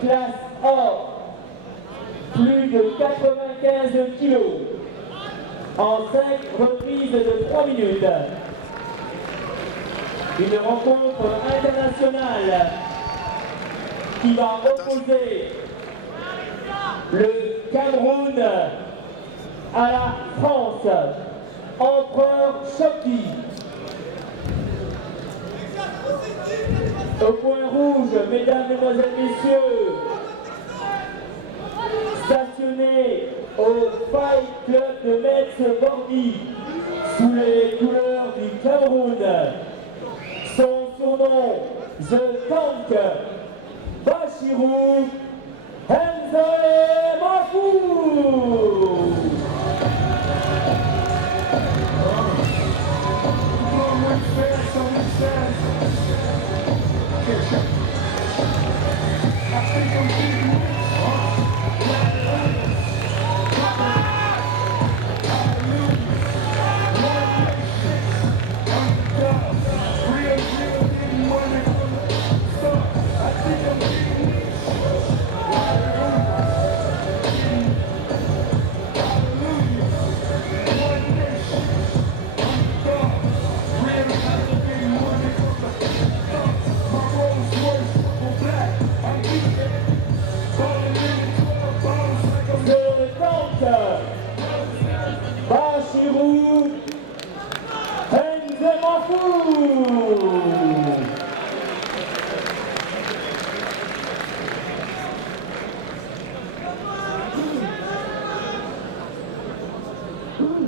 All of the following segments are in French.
classe or, plus de 95 kg, en 5 reprises de 3 minutes. Une rencontre internationale qui va opposer le Cameroun à la France. Empereur Choki. Au point rouge, mesdames, mesdemoiselles, messieurs, stationné au Fight Club de Metz-Borny, sous les couleurs du Cameroun, son surnom, The Tank, Bachirou Nzolé Mafou. Bachirou Nzolé Mafou.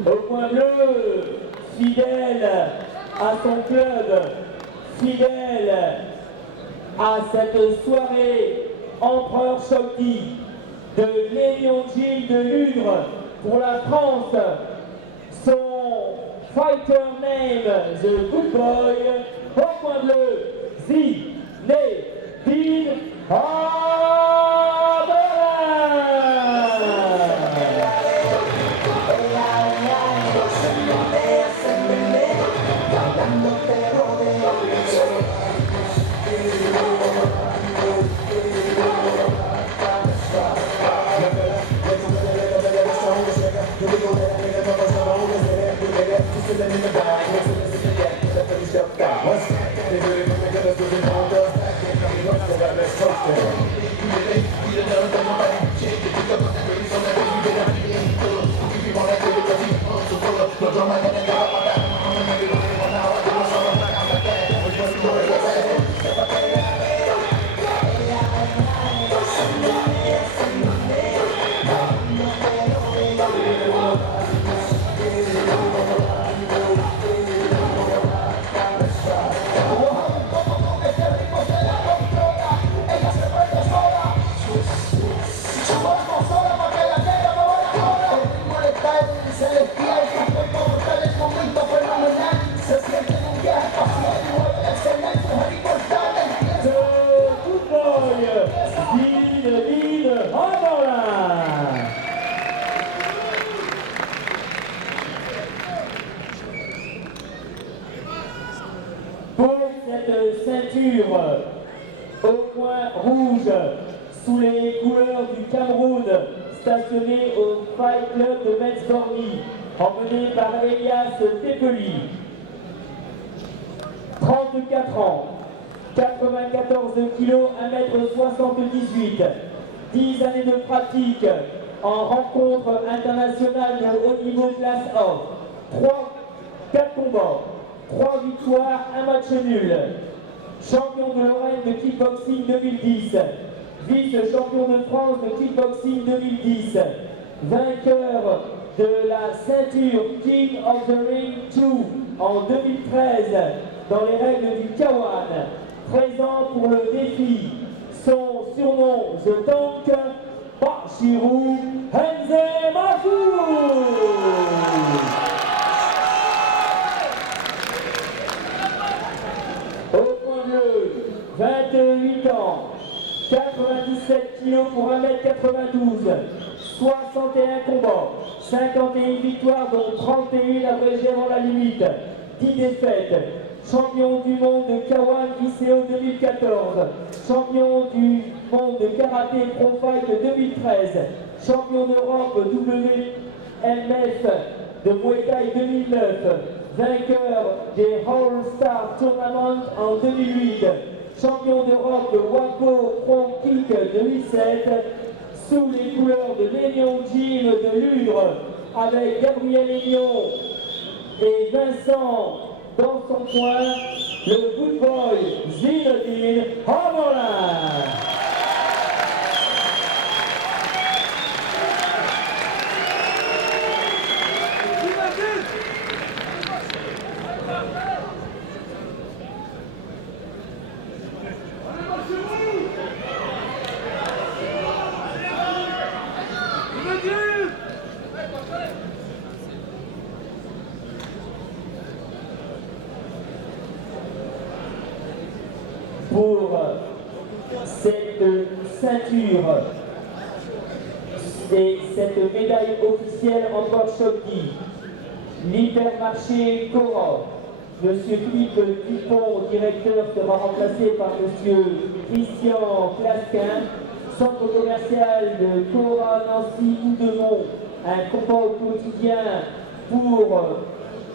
Au point bleu, fidèle à son club, fidèle à cette soirée Empereur Choki de Léon Gilles de Lugre pour la France, son fighter name, The Good Boy, au point bleu, Zinedine Abdellah. Pour cette ceinture au point rouge, sous les couleurs du Cameroun, stationné au Fight Club de Metz-Borny, emmené par Elias Tepeli. 34 ans, 94 kg, 1m78, 10 années de pratique en rencontre internationale de haut niveau classe A. 4 combats, 3 victoires, 1 match nul. Champion de Lorraine de kickboxing 2010, vice-champion de France de kickboxing 2010, vainqueur de la ceinture King of the Ring 2 en 2013 dans les règles du Kawan, présent pour le défi. Son surnom, The Tank, Bachirou Nzolé Mafou. Au point bleu, 28 ans, 97 kg pour 1m92, 61 combats, 51 victoires dont 31 abrégées avant la limite, 10 défaites, champion du monde de Kawan ICO 2014, champion du monde de karaté Pro Fight 2013, champion d'Europe WMF de Muay Thai 2009, vainqueur des All-Star Tournament en 2008, champion d'Europe de Waco Pro Kick 2007, sous les couleurs de l'Aignon Gym de Lure, avec Gabriel Aignon et Vincent dans son coin, le Good Boy Zinedine Hamolin. Pour cette ceinture et cette médaille officielle en Bolshevik, l'Hypermarché Cora, M. Philippe Dupont, directeur, sera remplacé par M. Christian Clasquin, centre commercial de Cora, Nancy, Houdemont, un combat au quotidien pour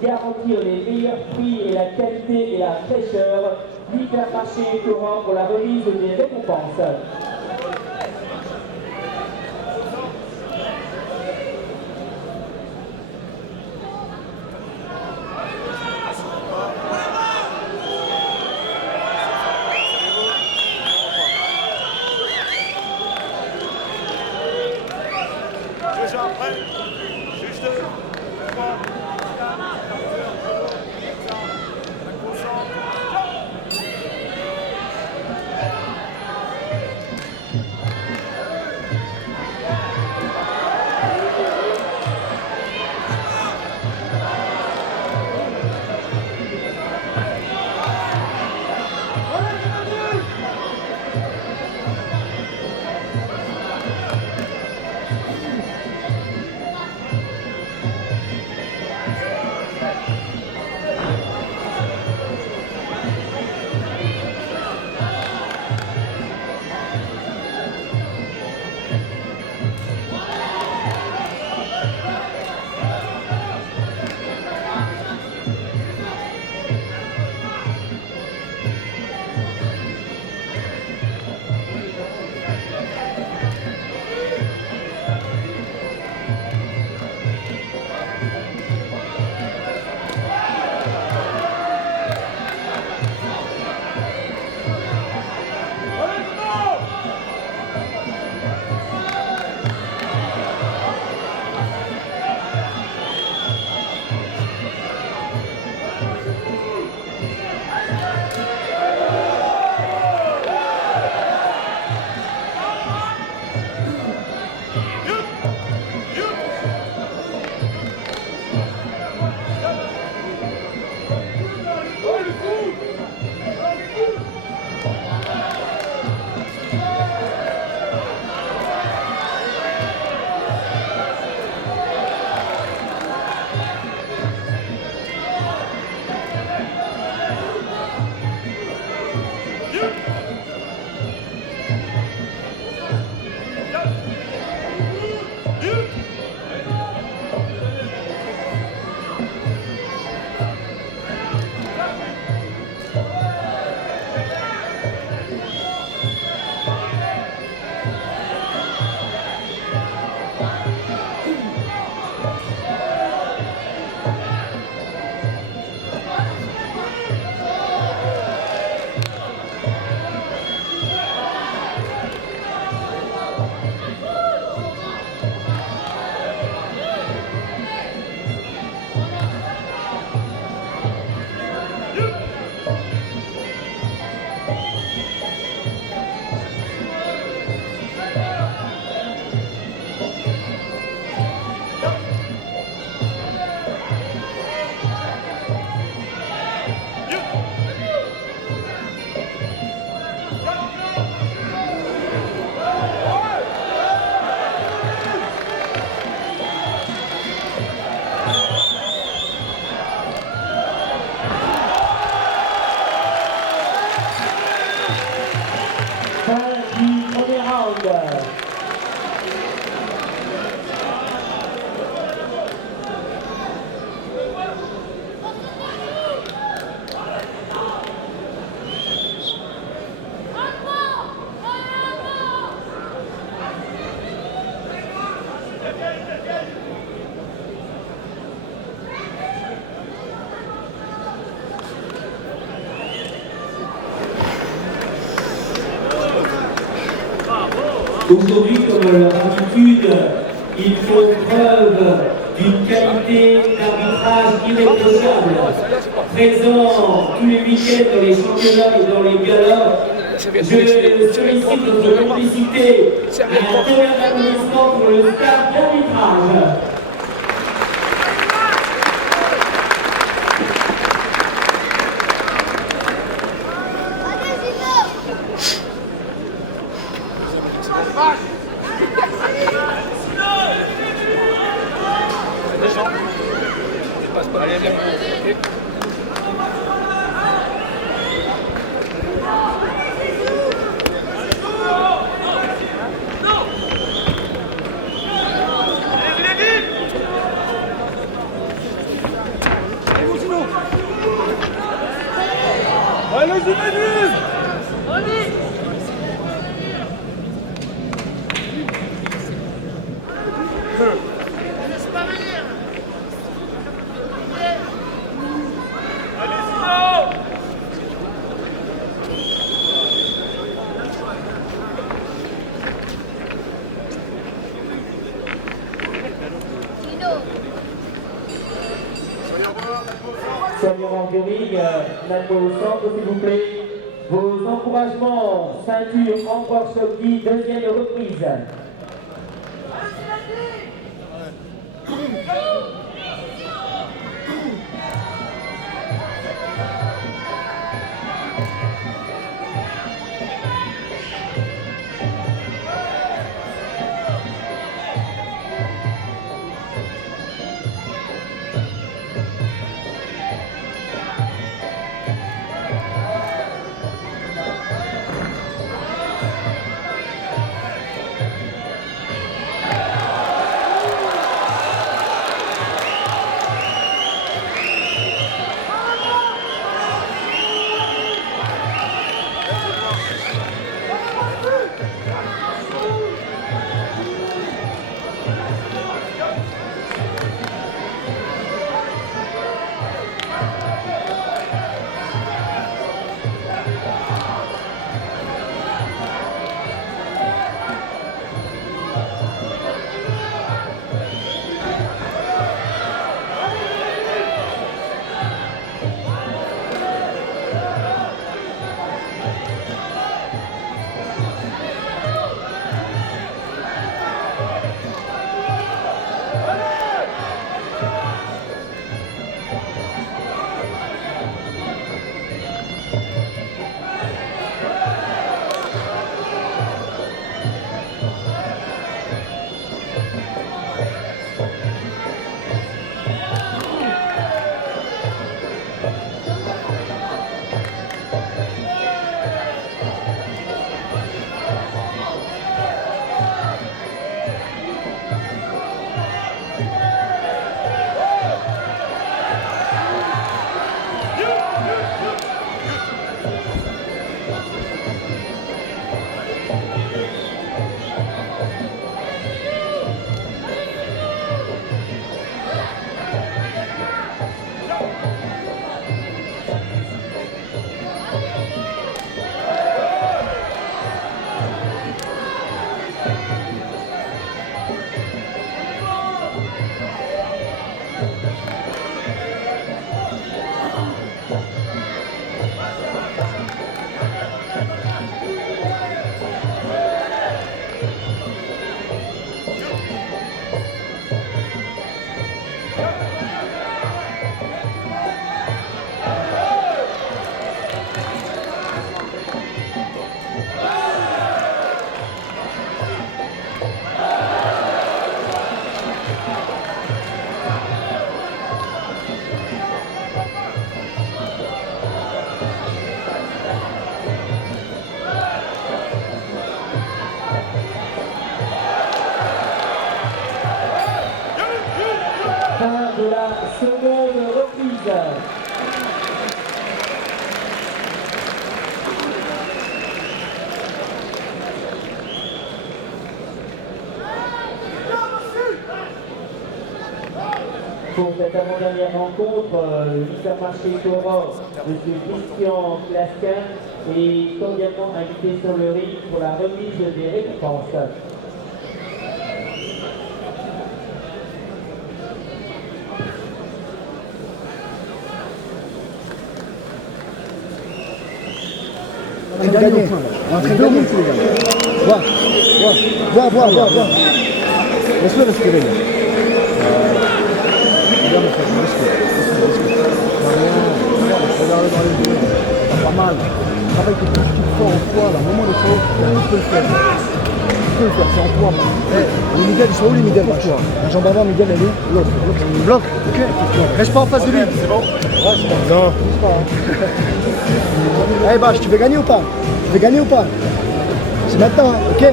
garantir les meilleurs prix et la qualité et la fraîcheur. L'Hypermarché Cora pour la remise des récompenses. Déjà après, juste 3, 4, 4, Aujourd'hui, comme leur habitude, ils font preuve d'une qualité d'arbitrage irréprochable. Présent tous les week-ends dans les championnats et dans les galas, je sollicite votre complicité et un tonnerre d'applaudissements pour le staff d'arbitrage. Sonia Ranguerig, Nato au centre s'il vous plaît. Vos encouragements, ceinture, encore Chokdi, deuxième reprise. pour cette avant-dernière rencontre, vice-marché Cora, M. Christian Clasquin est cordialement invité sur le ring pour la remise des récompenses. On va gagner. On va gagner tous les gars. Vois. Laisse-le respirer. Regarde, respire. Regarde dans les yeux. Pas mal. Travaille tes petites fort en toi, là. Moment de trop, tu peux le faire. Tu peux le faire, c'est en toi. Les Miguel, ils sont où les Miguel pour toi? La jambe avant, Miguel, elle est l'autre. Bloc. Ok. Reste pas en face de lui. C'est bon? Ouais, c'est bon. Non. Bouge pas. Eh Bach, tu veux gagner ou pas? C'est maintenant, ok?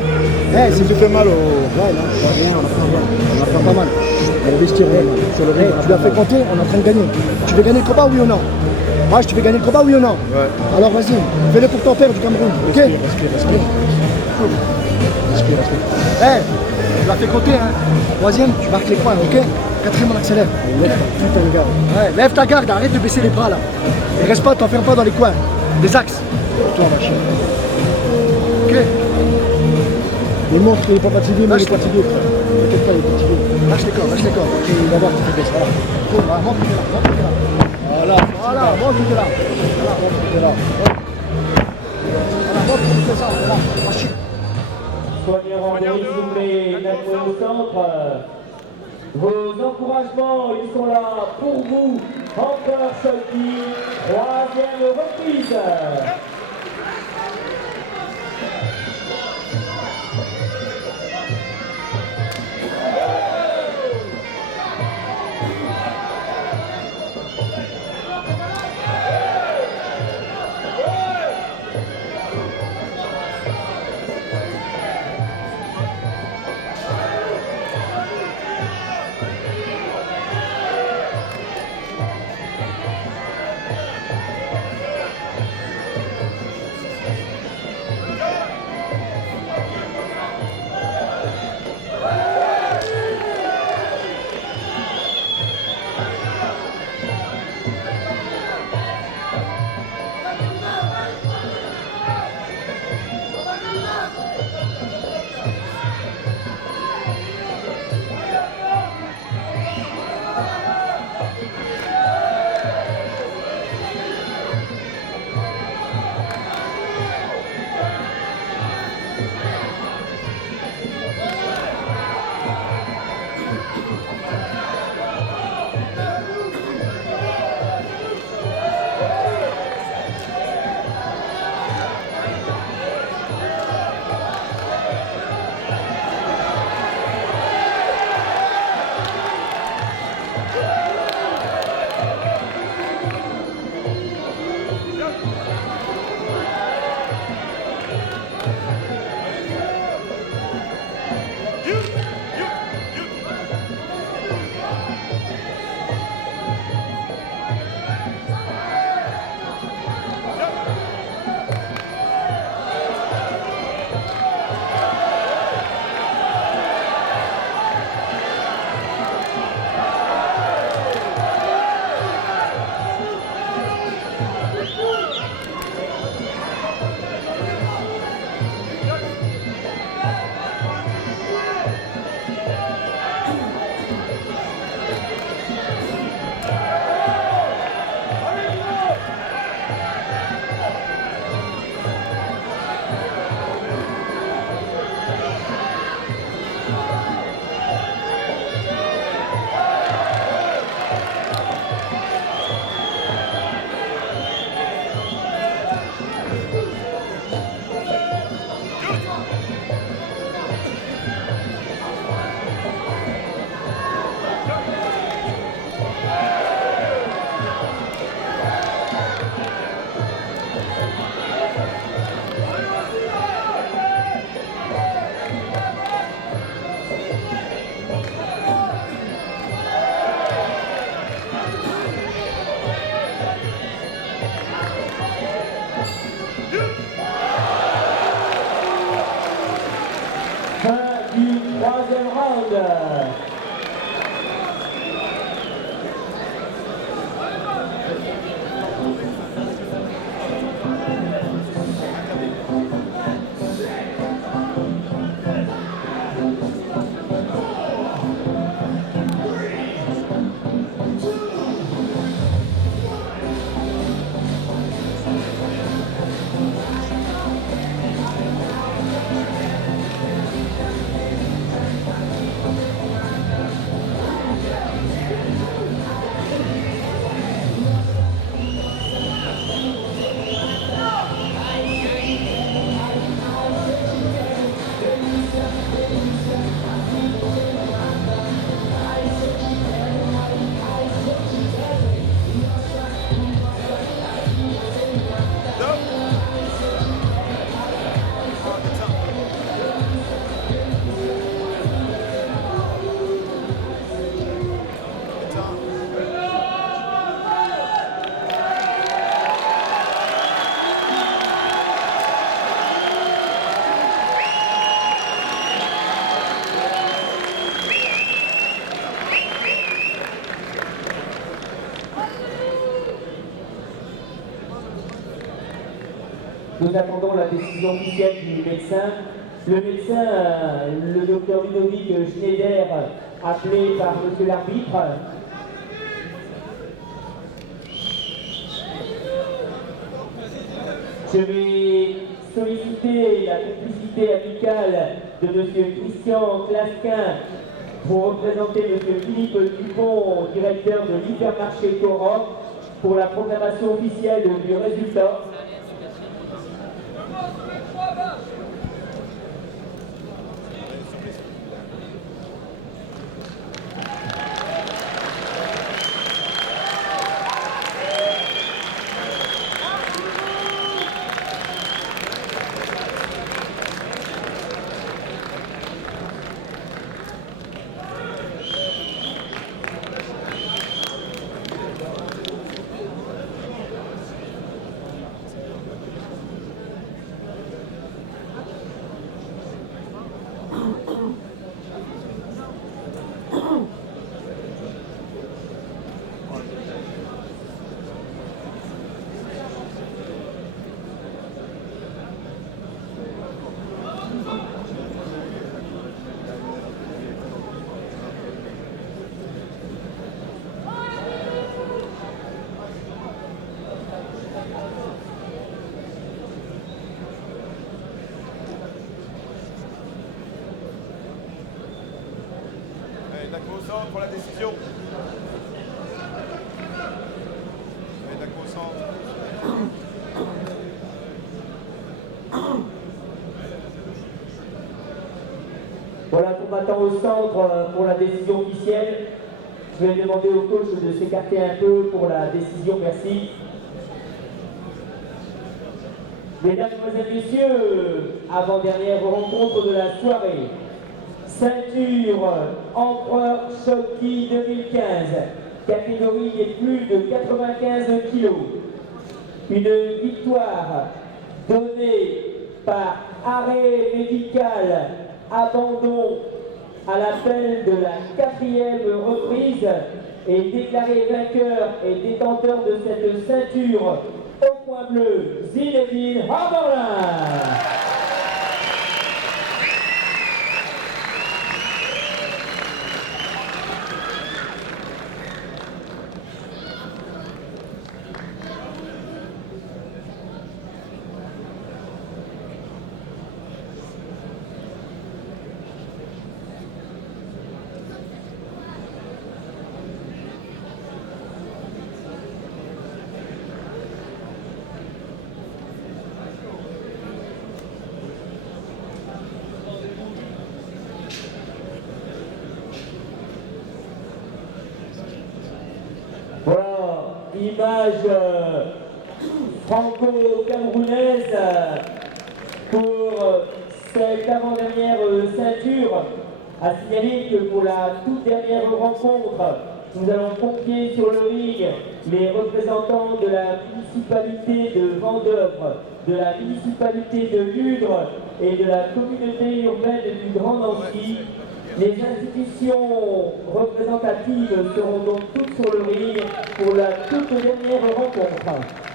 Si tu fais mal au... Ouais, non, rien, on apprend pas mal. On va investir sur le ring. Tu l'as fait compter, on est en train de gagner. Tu veux gagner le combat, oui ou non? Bach, tu veux gagner le combat, oui ou non? Ouais. Alors vas-y, fais-le pour ton père du Cameroun, ok? Respire. Tu l'as fait compter, hein? Troisième, tu marques les points, ok? Quatrième, on accélère. Lève ta garde, arrête de baisser les bras là. Et reste pas, t'enferme pas dans les coins. Les axes. Toi, machin. Ok. Il montre qu'il n'est pas fatigué, mais il est fatigué. T'inquiète pas, il est fatigué. Lâche les corps. Ok, il va voir que tu baisses. Voilà. Montre que t'es là. Voilà, montre que t'es là. Premier rang, s'il vous plaît, Natoué au centre. Vos encouragements, ils sont là pour vous. Encore Cholty, troisième reprise. Nous attendons la décision officielle du médecin. Le médecin, le docteur Ludovic Schneider, appelé par monsieur l'arbitre. Je vais solliciter la complicité amicale de monsieur Christian Clasquin pour représenter monsieur Philippe Dupont, directeur de l'hypermarché Corum, pour la proclamation officielle du résultat. D'accord au centre pour la décision. D'accord au centre. Voilà, combattant au centre pour la décision officielle. Je vais demander au coach de s'écarter un peu pour la décision, merci. Mesdames, Mesdemoiselles, Messieurs, avant-dernière rencontre de la soirée. Ceinture Empereur Choki 2015, catégorie des plus de 95 kg. Une victoire donnée par arrêt médical, abandon à l'appel de la 4e reprise et déclaré vainqueur et détenteur de cette ceinture au point bleu, Zinedine Hammerlin. Voilà, image franco-camerounaise pour cette avant-dernière ceinture. À signaler que pour la toute dernière rencontre, nous allons confier sur le ring les représentants de la municipalité de Vendeuvre, de la municipalité de Ludre et de la communauté urbaine du Grand Nancy. Les institutions représentatives seront donc toutes sur le ring pour la toute dernière rencontre.